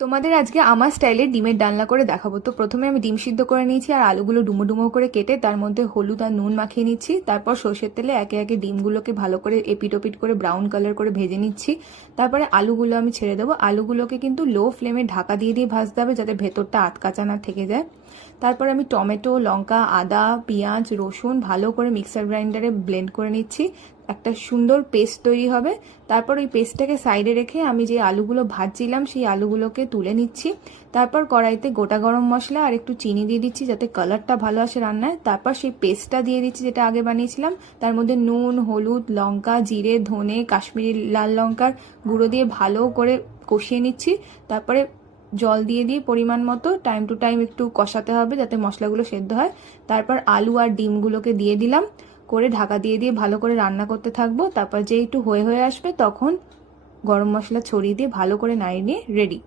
তোমাদের আজকে আমার স্টাইলে ডিমের ডালনা করে দেখাবো। তো প্রথমে আমি ডিম সিদ্ধ করে নিয়েছি আর আলুগুলো ডুমো ডুমো করে কেটে তার মধ্যে হলুদ আর নুন মাখিয়ে নিচ্ছি। তারপর সর্ষের তেলে একে একে ডিমগুলোকে ভালো করে এপিট ওপিট করে ব্রাউন কালার করে ভেজে নিচ্ছি। তারপরে আলুগুলো আমি ছেড়ে দেবো। আলুগুলোকে কিন্তু লো ফ্লেমে ঢাকা দিয়ে দিয়ে ভাজতে হবে যাতে ভেতরটা আটকাচা না থেকে যায়। তারপর আমি টমেটো, লঙ্কা, আদা, পেঁয়াজ, রসুন ভালো করে মিক্সার গ্রাইন্ডারে ব্লেন্ড করে নিচ্ছি। একটা সুন্দর পেস্ট তৈরি হবে। তারপর ওই পেস্টটাকে সাইডে রেখে আমি যে আলুগুলো ভাজছিলাম সেই আলুগুলোকে তুলে নিচ্ছি। তারপর কড়াইতে গোটা গরম মশলা আর একটু চিনি দিয়ে দিচ্ছি যাতে কালারটা ভালো আসে রান্নায়। তারপর সেই পেস্টটা দিয়ে দিচ্ছি যেটা আগে বানিয়েছিলাম। তার মধ্যে নুন, হলুদ, লঙ্কা, জিরে, ধনে, কাশ্মীরি লাল লঙ্কার গুঁড়ো দিয়ে ভালো করে কষিয়ে নিচ্ছি। তারপরে জল দিয়ে দিয়ে পরিমাণ মতো টাইম টু টাইম একটু কষাতে হবে যাতে মশলাগুলো সেদ্ধ হয়। তারপর আলু আর ডিমগুলোকে দিয়ে দিলাম, করে ঢাকা দিয়ে দিয়ে ভালো করে রান্না করতে থাকবো। তারপর যে একটু হয়ে হয়ে আসবে তখন গরম মশলা ছড়িয়ে দিয়ে ভালো করে নাড়িয়ে নিয়ে রেডি।